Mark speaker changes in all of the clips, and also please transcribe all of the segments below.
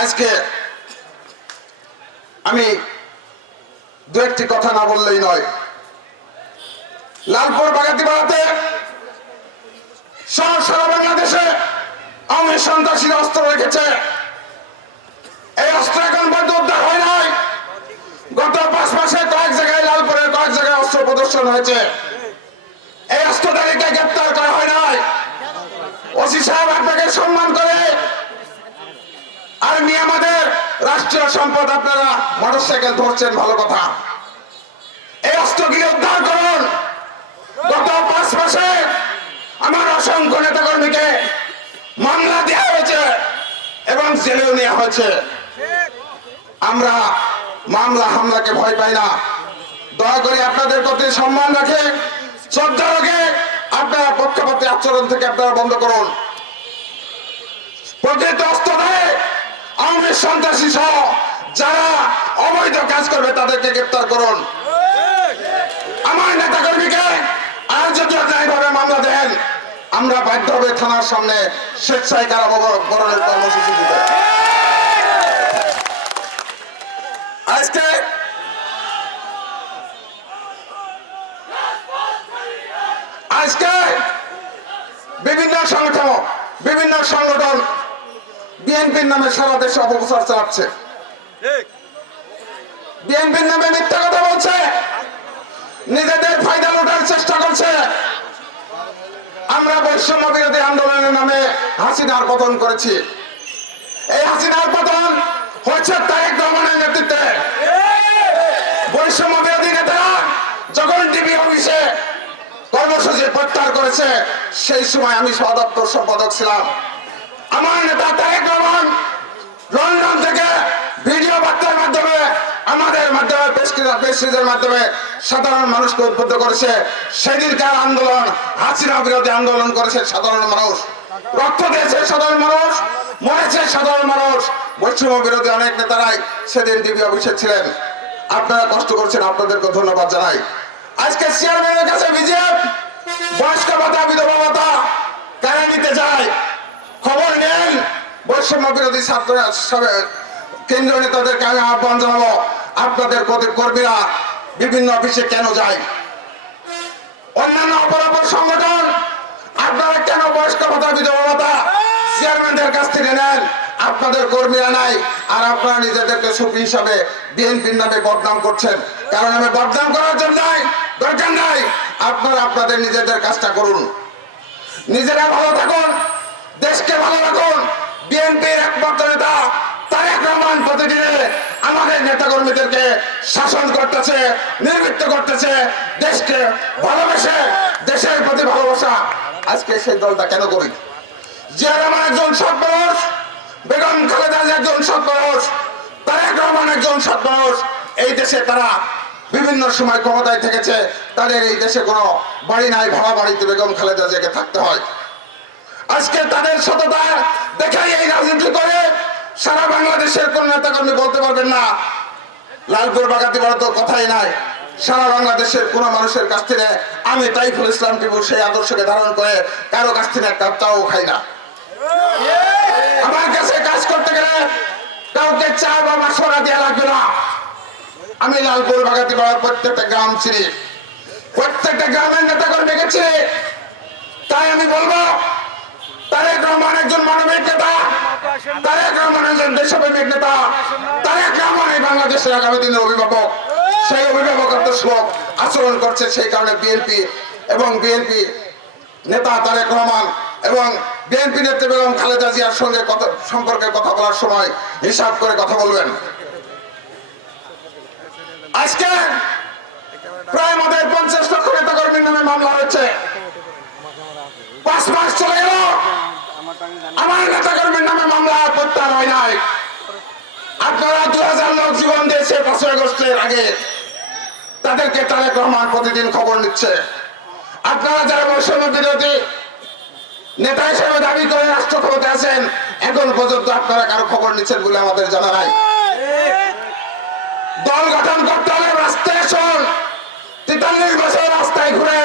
Speaker 1: আজকে আমি দু একটি কথা না বললেই নয়। লালপুর বাগাতিপাড়াতে সহ সারা বাংলাদেশে আমি সন্ত্রাসীরা অস্ত্র রেখেছে। এই অস্ত্র এখন পর্যন্ত উদ্ধার হয় নাই। গত পাঁচ মাসে কয়েক জায়গায় লালপুরের কয়েক জায়গায় অস্ত্র প্রদর্শন হয়েছে। এই অস্ত্রধারীকে গ্রেপ্তার করা হয় নাই। ওসি সাহেব আপনাকে সম্মান করে আর্মি আমাদের রাষ্ট্রীয় সম্পদ আপনারা মোটরসাইকেল ধরছেন, ভালো কথা। এই অস্ত্রগুলি উদ্ধার করুন। গত পাঁচ মাসে আমার অসংখ্য নেতা কর্মীকে মামলা দেওয়া হয়েছে এবং জেলেও নেওয়া হয়েছে। আমরা মামলা, হামলাকে ভয় পাই না। দয়া করে আপনাদের প্রতি সম্মান রাখে, শ্রদ্ধা রাখে, আপনারা পক্ষপাতি আচরণ থেকে আপনারা বন্ধ করুন। প্রকৃত অস্ত্র দেয় আওয়ামী সন্ত্রাসী সহ যারা অবৈধ কাজ করবে তাদেরকে গ্রেপ্তার করুন। আমার নেতা কর্মীকে আর যদি ভাবে মামলা দেন, আমরা বাধ্য হবে থানার সামনে স্বেচ্ছায় কারাবরণের কর্মসূচি দিতে আজকে আজকে বিভিন্ন সংগঠন বিভিন্ন সংগঠন বিএনপির নামে সারা দেশে অপপ্রচার চালাচ্ছে। বিএনপির নামে মিথ্যা কথা বলছে। নিজেদের ফায়দা লুটার চেষ্টা করছে। আমরা বৈষম্য বিরোধী আন্দোলনের নামে হাসিনার পতন করেছি। এই হাসিনার পতন হয়েছে তারেক রহমানের নেতৃত্বে। বৈষম্য বিরোধী নেতারা যখন টিভি অফিসে কর্মসূচি প্রত্যাহার করেছে সেই সময় আমি সদপ্তর সম্পাদক ছিলাম। আমার নেতা তারেক রহমান লন্ডন থেকে ভিডিও বার্তার মাধ্যমে, আমাদের মাধ্যমে প্রেসক্রিজের মাধ্যমে সাধারণ মানুষকে উদ্বুদ্ধ করেছে। সেদিনকার আন্দোলন, হাসিনা বিরোধী আন্দোলন করেছে সাধারণ মানুষ। রক্ত দিয়েছে সাধারণ মানুষ, মরেছে সাধারণ মানুষ। বৈষম্য বিরোধী অনেক নেতারাই সেদিন ডিবি অফিসে ছিলেন। আপনারা কষ্ট করছেন, আপনাদেরকে ধন্যবাদ জানাই। আজকে চেয়ারম্যানের কাছে বিজেপ, বয়স্ক ভাতা, বিধবা ভাতা কারা নিতে যায় খবর নেন। বৈষম্য বিরোধী ছাত্র কেন্দ্রীয় নেতাদেরকে আমি আহ্বান জানাব আপনাদের কর্মী- কর্মীরা বিভিন্ন অফিসে কেন যায়? অন্যান্য অপরাপর সংগঠন আপনারা কেন বয়স্ক ভাতা বিধবা ভাতা চেয়ারম্যানদের কাছ থেকে নেন? আপনাদের কর্মীরা নাই আর আপনারা নিজেদেরকে সুফি হিসাবে বিএনপির নামে বদনাম করছেন। কারণ আমি বদনাম করার জন্য নাই, দরকার নাই। আপনারা আপনাদের নিজেদের কাজটা করুন। নিজেরা ভালো থাকুন দেশকে ভালো রাখুন। বিএনপির একমাত্র নেতা তারেক রহমান প্রতিদিনে আমাদের নেতা কর্মীদেরকে শাসন করতেছে, নির্বৃত্ত করতেছে, দেশকে ভালোবেসে, দেশের প্রতি ভালোবাসা। আজকে সেই দলটা কেন করি? জিয়া রহমান একজন সৎ মানুষ, বেগম খালেদা জিয়া একজন সৎ মানুষ, তারেক রহমান একজন সৎ মানুষ। এই দেশে তারা বিভিন্ন সময় ক্ষমতায় থেকেছে, তাদের এই দেশে কোনো বাড়ি নাই, ভাড়া বাড়িতে বেগম খালেদা জিয়াকে থাকতে হয়। আজকে তাদের সততা দেখাই এই রাজনীতি করে সারা বাংলাদেশের কোন নেতা কর্মী বলতে পারবেন না। লালপুর বাগাতি বড় তো কথাই নাই। সারা বাংলাদেশের কোন মানুষের কাছ থেকে আমি তাইফুল ইসলাম টিপু সেই আদর্শকে ধারণ করে কারও কাছ থেকে একটা চাও খাই না। আমার কাছে কাজ করতে গেলে কাউকে চা বা মাসরা দেওয়া লাগবে না। আমি লালপুর বাগাতি পাড়ার প্রত্যেকটা গ্রাম চিনি। প্রত্যেকটা গ্রামের নেতা কর্মী গেছি তাই আমি বলব তারেক রহমান একজন মানবিক নেতা, তারেক রহমান একজন দেশপ্রেমিক নেতা, তারেক রহমান এই বাংলাদেশের আগামী দিনের অভিভাবক। সেই আচরণ করছে সেই কারণে বিএনপি এবং বিএনপি নেতা তারেক রহমান এবং বিএনপি নেত্রী বেগম খালেদা জিয়ার সঙ্গে সম্পর্কে কথা বলার সময় হিসাব করে কথা বলবেন। আজকে প্রায় আমাদের পঞ্চাশ লক্ষ নেতা কর্মীর নামে মামলা হয়েছে। পাঁচ মাস চলে গেল আমার নেতা কর্মীর নামে মামলা প্রত্যাহার হয় নাই। আপনারা দু হাজার লোক জীবন দিয়েছে পাঁচই আগস্টের আগে। তাদেরকে তারেক রহমান প্রতিদিন খবর নিচ্ছে। আপনারা যারা বৈষম্য বিরোধী নেতা হিসেবে দাবি করে রাষ্ট্র ক্ষমতা আছেন, এখন পর্যন্ত আপনারা কারও খবর নিচ্ছেন বলে আমাদের জানা নাই। দল গঠন করতে হলে রাস্তায় আসুন। তেতাল্লিশ বছর রাস্তায় ঘুরে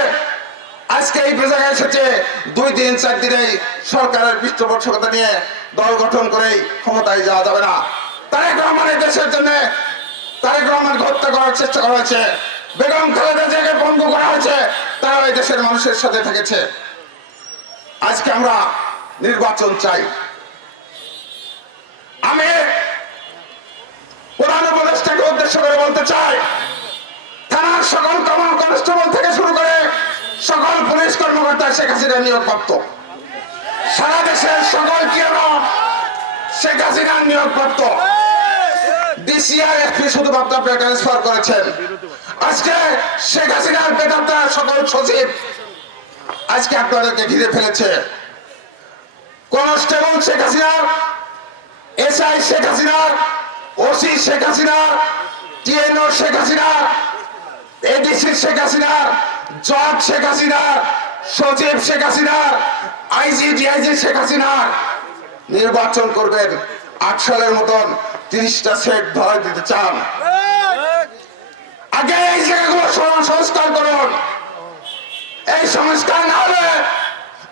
Speaker 1: আজকে এই জায়গায় এসেছে। দুই দিন, চার দিনেই সরকারের পৃষ্ঠপোষকতা নিয়ে দল গঠন করেই ক্ষমতায় যাওয়া যাবে না। তারেক রহমানের দেশের জন্য তারেক রহমান হত্যা করার চেষ্টা করা হয়েছে। বেগম খালেদা জিয়াকে বন্ধ করা হয়েছে। তারা এই দেশের মানুষের সাথে থেকেছে। আজকে আমরা নির্বাচন চাই। আমি প্রধান উপদেষ্টাকে উদ্দেশ্য করে বলতে চাই, থানার সকল কমন কনস্টেবল থেকে শুরু করে সকল পুলিশ কর্মকর্তা শেখ হাসিনা নিয়োগপ্রাপ্ত সারা দেশের সকল শেখ শুধুমাত্র আপনি ট্রান্সফার করেছেন। আজকে আপনাদেরকে ঘিরে কনস্টেবল শেখ শেখ ওসি শেখ হাসিনা শেখ হাসিনা শেখ হাসিনা জজ শেখ হাসিনার সচিব শেখ হাসিনার আইজি, ডিআইজি শেখ হাসিনা নির্বাচন করবেন। আট সালের মতন তিরিশটা সেট ধরা দিতে চান। আগে এই জায়গাগুলো সংস্কার করুন। এই সংস্কার না হলে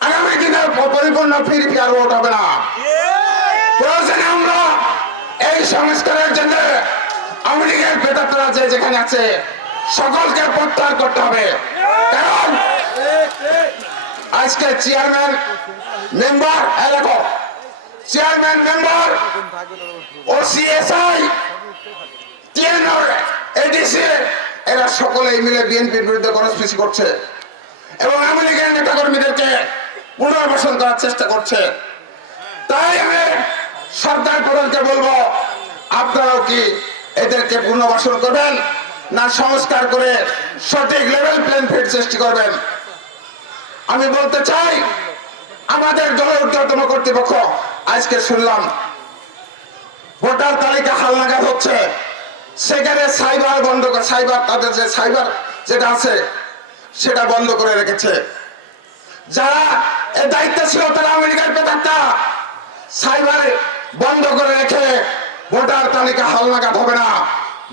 Speaker 1: আগামী দিনে পরিপূর্ণ ফিরি ফিয়ার ভোট হবে না। প্রয়োজনে আমরা এই সংস্কারের জন্য আমেরিকার বেতাতরা যে যেখানে আছে সকলকে প্রত্যাহার করতে হবে। কারণ আজকে চেয়ারম্যান মেম্বার দেখো চেয়ারম্যান মেম্বার ও সিএসআই এডিসি এরা সকলেই মিলে বিএনপির বিরুদ্ধে গণস্পৃশি করছে। এবং আমেরিকান নেতাকর্মীদেরকে পুনর্বাসন করার চেষ্টা করছে। তাই আমি সরকার প্রধানকে বলব, আপনারাও কি এদেরকে পুনর্বাসন করবেন? না সংস্কার করে সঠিক লেভেল প্লেন ফিট সৃষ্টি করবেন। আমি বলতে চাই, আমাদের দলের ঊর্ধ্বতম কর্তৃপক্ষ, আজকে শুনলাম, ভোটার তালিকা হালনাগাদ হচ্ছে। সেখানে সাইবার বন্ধ করে সাইবার তাদের যে সাইবার যেটা আছে, সেটা বন্ধ করে রেখেছে। যারা এ দায়িত্ব ছিল, তারা আমেরিকার পেতাক্তা সাইবার বন্ধ করে রেখে ভোটার তালিকা হালনাগাদ হবে না।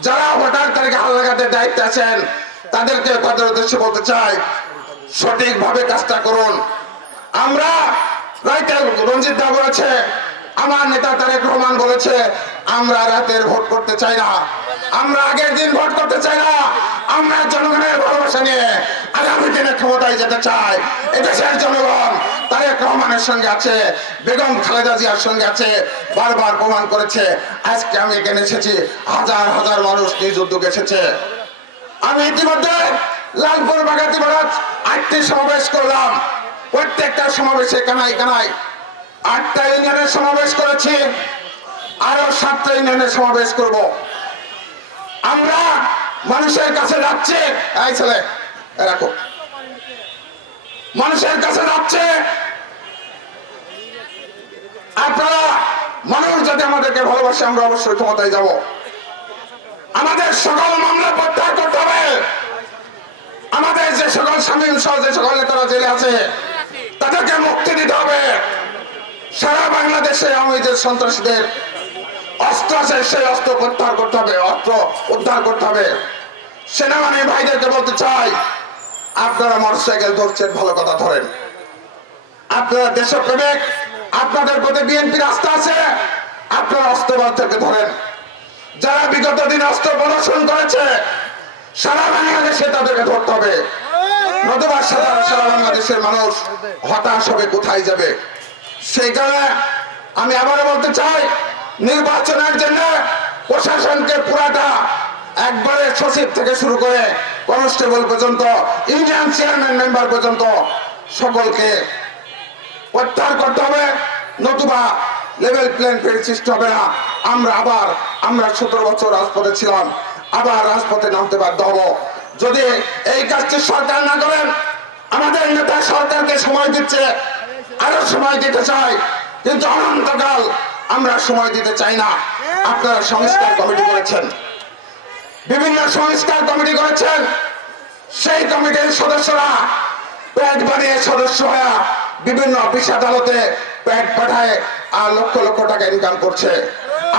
Speaker 1: যারা ভোটার তালিকা হালনাগাদের দায়িত্বে আছেন, তাদেরকে তাদের উদ্দেশ্যে বলতে চাই, সঠিকভাবে কাজটা করুন। আমরা রঞ্জিত দা বলেছে, আমার নেতা তারেক রহমান বলেছে, আমরা রাতের ভোট করতে চাই না। আমরা আগের দিন ভোট করতে চাই না। আমরা জনগণের ভালোবাসা নিয়ে আগামী দিনে ক্ষমতায় যেতে চাই। এদেশের জনগণ তারেক রহমানের সঙ্গে আছে, বেগম খালেদা জিয়ার সঙ্গে আছে, বারবার প্রমাণ করেছে। আজকে আমি এখানে এসেছি, হাজার হাজার মানুষ নিজ উদ্যোগে এসেছে। আমি ইতিমধ্যে লালপুর বাগাতি মহারাজ আটটি সমাবেশ করলাম। প্রত্যেকটা সমাবেশে কানাই কানাই আটটা ইউনিয়নের সমাবেশ করেছি। আরও সাতটা ইউনিয়নের সমাবেশ করব। আমরা মানুষের কাছে যাচ্ছে, এই ছেলে রাখো। মানুষের কাছে যাচ্ছে, আপনারা মানুষ যাতে আমাদেরকে ভালোবাসে, আমরা অবশ্যই ক্ষমতায় যাব। আমাদের সকল মামলা প্রত্যাহার করতে হবে। আমাদের যে সকল স্বামী সহ যে সকল নেতারা জেলে আছে, তাদেরকে মুক্তি দিতে হবে। সারা বাংলাদেশে আমি যে সন্ত্রাসীদের অস্ত্র আছে, সেই অস্ত্র প্রত্যাহার করতে হবে, অস্ত্র উদ্ধার করতে হবে। সেনাবাহিনী ভাইদেরকে বলতে চাই, আপনারা মোটরসাইকেল ধরছেন, ভালো কথা ধরেন। আপনারা দেশপ্রেমিক, আপনাদের প্রতি বিএনপির আস্থা আছে, আপনারা অস্ত্রবাদদেরকে ধরেন। যারা বিগত দিন অস্ত্র প্রদর্শন করেছে, সারা বাংলাদেশে তাদেরকে ধরতে হবে। নতুবা সারা সারা বাংলাদেশের মানুষ হতাশ হবে, কোথায় যাবে? সেই কারণে আমি আবারও বলতে চাই, নির্বাচনের জন্য প্রশাসনকে পুরাটা একবারে সচিব থেকে শুরু করে কনস্টেবল পর্যন্ত, ইউনিয়ন চেয়ারম্যান মেম্বার পর্যন্ত সকলকে প্রত্যাহার করতে হবে। নতুবা লেভেল প্লেন ফিল্ড সৃষ্টি হবে না। আমরা আবার, আমরা সতেরো বছর রাজপথে ছিলাম, আবার রাজপথে নামতে বাধ্য হব। যদি এই কাজটি সরকার না করেন, আমাদের নেতা সরকারকে সময় দিচ্ছে, আরও সময় দিতে চাই, কিন্তু অনন্তকাল আমরা সময় দিতে চাই না। আপনারা সংস্কার কমিটি করেছেন। বিভিন্ন সংস্কার কমিটি করেছেন। সেই কমিটির সদস্যরা প্যাট বানিয়ে সদস্য হয়ে বিভিন্ন অফিস আদালতে প্যাট পাঠায় আর লক্ষ লক্ষ টাকা ইনকাম করছে।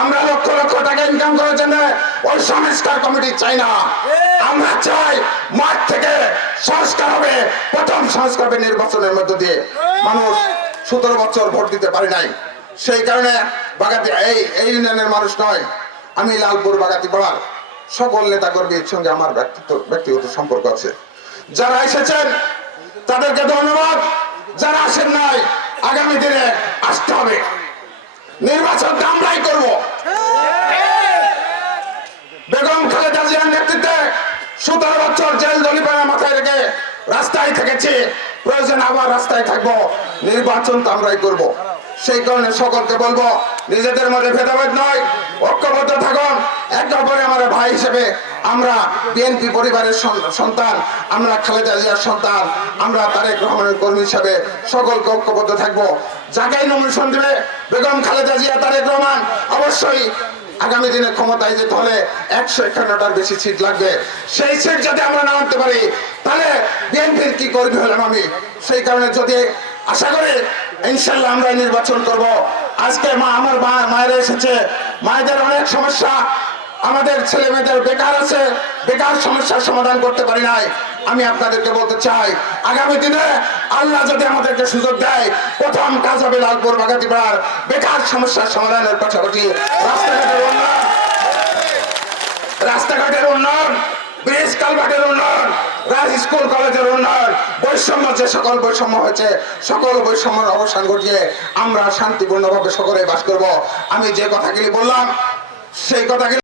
Speaker 1: আমরা লক্ষ লক্ষ টাকা ইনকাম করার জন্য ওই সংস্কার কমিটি চাই না। আমরা চাই মাঠ থেকে সংস্কার হবে, প্রথম সংস্কার হবে নির্বাচনের মধ্য দিয়ে। মানুষ সতেরো বছর ভোট দিতে পারে নাই। সেই কারণে বাগাতি এই এই ইউনিয়নের মানুষ নয়, আমি লালপুর বাগাতি পাড়ার সকল নেতা কর্মীর সঙ্গে আমার ব্যক্তিগত সম্পর্ক আছে। যারা এসেছেন, তাদেরকে ধন্যবাদ। যারা আসেন নাই, আগামী দিনে আসতে হবে। নির্বাচন আমরাই করব। বেগম খালেদা জিয়ার নেতৃত্বে সতেরো বছর জেল দলিপানা মাথায় রেখে রাস্তায় থেকেছি। প্রয়োজন আবার রাস্তায় থাকব, নির্বাচন তো আমরাই করব। সেই কারণে সকলকে বলব, নিজেদের মধ্যে ভেদাভেদ নয়, ঐক্যবদ্ধ থাকুন। একে অপরে আমার ভাই হিসেবে আমরা বিএনপি পরিবারের সন্তান, আমরা খালেদা জিয়ার সন্তান, আমরা তারেক রহমানের কর্মী হিসেবে সকলকে ঐক্যবদ্ধ থাকব। যাকেই নমিনেশন দেবে বেগম খালেদা জিয়া, তারেক রহমান অবশ্যই আগামী দিনে ক্ষমতায় যেতে হলে একশো একান্নটার বেশি সিট লাগবে। সেই সিট যদি আমরা না আনতে পারি, তাহলে বিএনপির কি কর্মী হলাম আমি? সেই কারণে যদি আশা করি, ইনশাল্লাহ আমরা নির্বাচন করব। আজকে মা, আমার মা, মায়েরা এসেছে। মায়েদের অনেক সমস্যা। আমাদের ছেলে মেয়েদের বেকার আছে। বেকার সমস্যার সমাধান করতে পারি নাই। আমি আপনাদেরকে বলতে চাই, আগামী দিনে আল্লাহ যদি আমাদেরকে সুযোগ দেয়, প্রথম কাজ হবে লালপুর বাগাতিপাড়ার বেকার সমস্যার সমাধানের পাশাপাশি রাস্তাঘাটের উন্নয়ন রাস্তাঘাটের উন্নয়ন, ব্রিজ কালভার্টের উন্নয়ন স্কুল কলেজের উন্নয়ন, বৈষম্য যে সকল বৈষম্য হয়েছে, সকল বৈষম্যের অবসান ঘটিয়ে আমরা শান্তিপূর্ণভাবে সকলে বাস করব। আমি যে কথাগুলি বললাম, সেই কথাগুলি